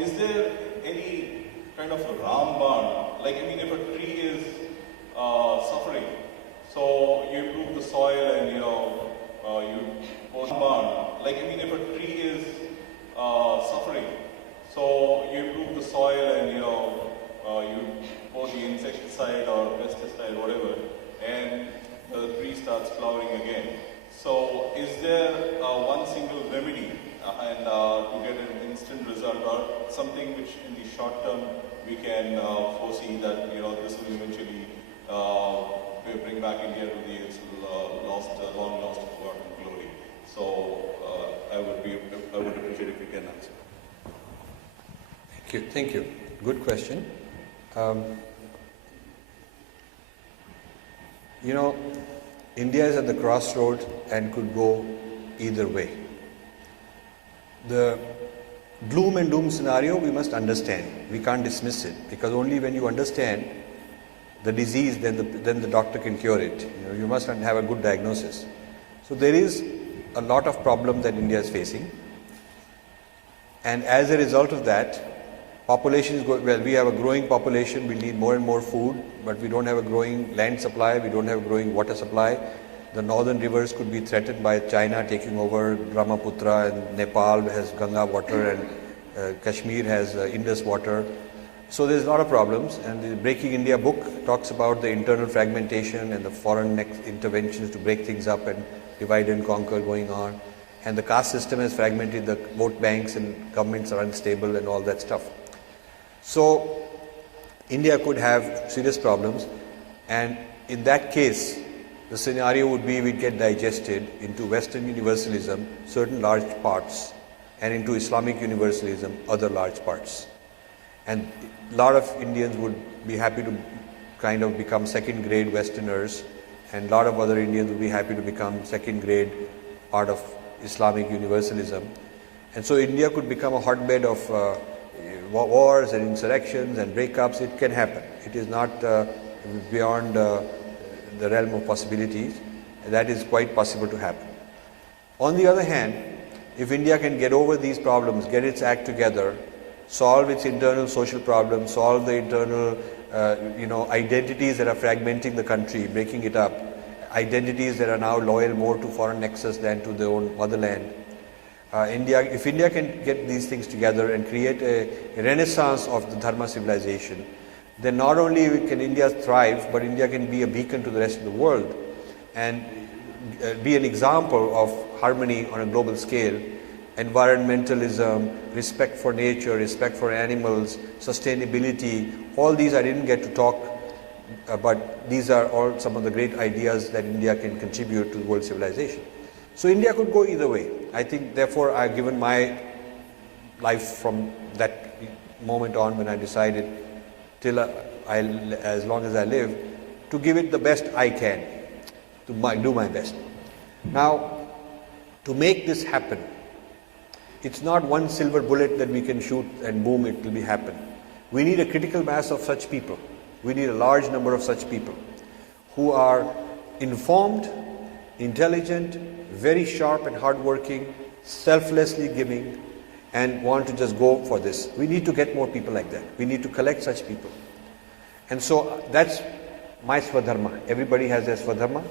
is there any kind of a Ramban? Like, I mean, if a tree is suffering, so you improve the soil and, you Ramban. Like, I mean, if a tree is suffering, so you improve the soil and, you pour the insecticide or pesticide, whatever, and the tree starts flowering again. So, is there one single remedy and to get an instant result, or something which in the short term we can foresee that this will eventually bring back India to its long lost forgotten glory? So, I would appreciate if you can answer. Thank you. Good question. India is at the crossroads and could go either way. The gloom and doom scenario we must understand. We can't dismiss it, because only when you understand the disease, then the doctor can cure it. You must have a good diagnosis. So there is a lot of problem that India is facing, and as a result of that, population is going, well, we have a growing population, we need more and more food, but we don't have a growing land supply, we don't have a growing water supply. The northern rivers could be threatened by China taking over. Brahmaputra, and Nepal has Ganga water, and Kashmir has Indus water. So there's a lot of problems, and the Breaking India book talks about the internal fragmentation and the foreign interventions to break things up and divide and conquer going on. And the caste system has fragmented the vote banks, and governments are unstable and all that stuff. So India could have serious problems, and in that case the scenario would be we'd get digested into Western universalism, certain large parts, and into Islamic universalism, other large parts. And a lot of Indians would be happy to kind of become second grade Westerners, and a lot of other Indians would be happy to become second grade part of Islamic universalism. And so India could become a hotbed of wars and insurrections and breakups. It can happen. It is not beyond the realm of possibilities. That is quite possible to happen. On the other hand, if India can get over these problems, get its act together, solve its internal social problems, solve the internal identities that are fragmenting the country, breaking it up, identities that are now loyal more to foreign nexus than to their own motherland. If India can get these things together and create a renaissance of the Dharma civilization, then not only can India thrive, but India can be a beacon to the rest of the world and be an example of harmony on a global scale. Environmentalism, respect for nature, respect for animals, sustainability, all these I didn't get to talk, but these are all some of the great ideas that India can contribute to world civilization. So India could go either way. I think, therefore, I've given my life from that moment on when I decided, till as long as I live, to give it the best I can, to do my best. Now, to make this happen, it's not one silver bullet that we can shoot and boom, it will be happen. We need a critical mass of such people. We need a large number of such people who are informed, intelligent, very sharp and hardworking, selflessly giving, and want to just go for this. We need to get more people like that. We need to collect such people. And so that's my Swadharma. Everybody has their Swadharma.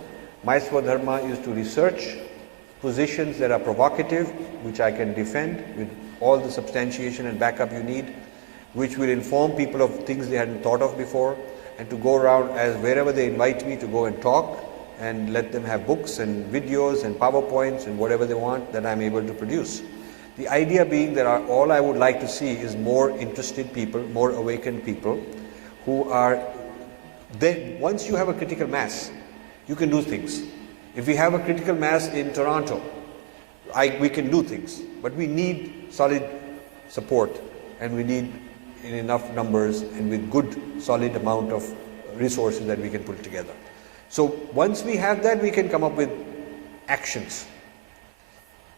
My Swadharma is to research positions that are provocative, which I can defend with all the substantiation and backup you need, which will inform people of things they hadn't thought of before, and to go around as wherever they invite me to go and talk, and let them have books and videos and PowerPoints and whatever they want that I'm able to produce. The idea being that all I would like to see is more interested people, more awakened people who are, then once you have a critical mass, you can do things. If we have a critical mass in Toronto, we can do things, but we need solid support, and we need in enough numbers and with good solid amount of resources that we can put together. So once we have that, we can come up with actions.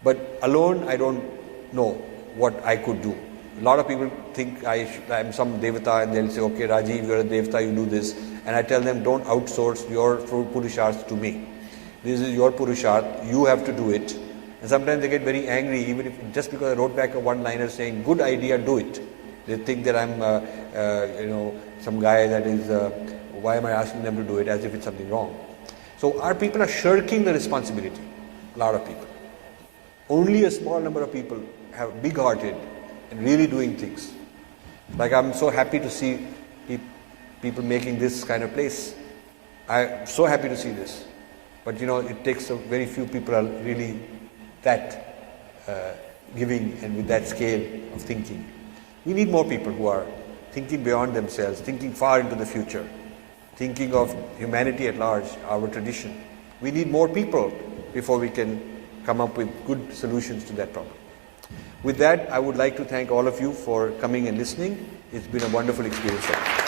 But alone, I don't know what I could do. A lot of people think I'm some devata, and they'll say, okay, Rajiv, you're a devata, you do this. And I tell them, don't outsource your purusharth to me. This is your purusharth, you have to do it. And sometimes they get very angry, even if just because I wrote back a one-liner saying, good idea, do it. They think that I'm, some guy that is, why am I asking them to do it, as if it's something wrong. So our people are shirking the responsibility, a lot of people. Only a small number of people have big-hearted and really doing things. Like I'm so happy to see people making this kind of place. I'm so happy to see this. But it takes very few people are really that giving and with that scale of thinking. We need more people who are thinking beyond themselves, thinking far into the future, thinking of humanity at large, our tradition. We need more people before we can come up with good solutions to that problem. With that, I would like to thank all of you for coming and listening. It's been a wonderful experience for me.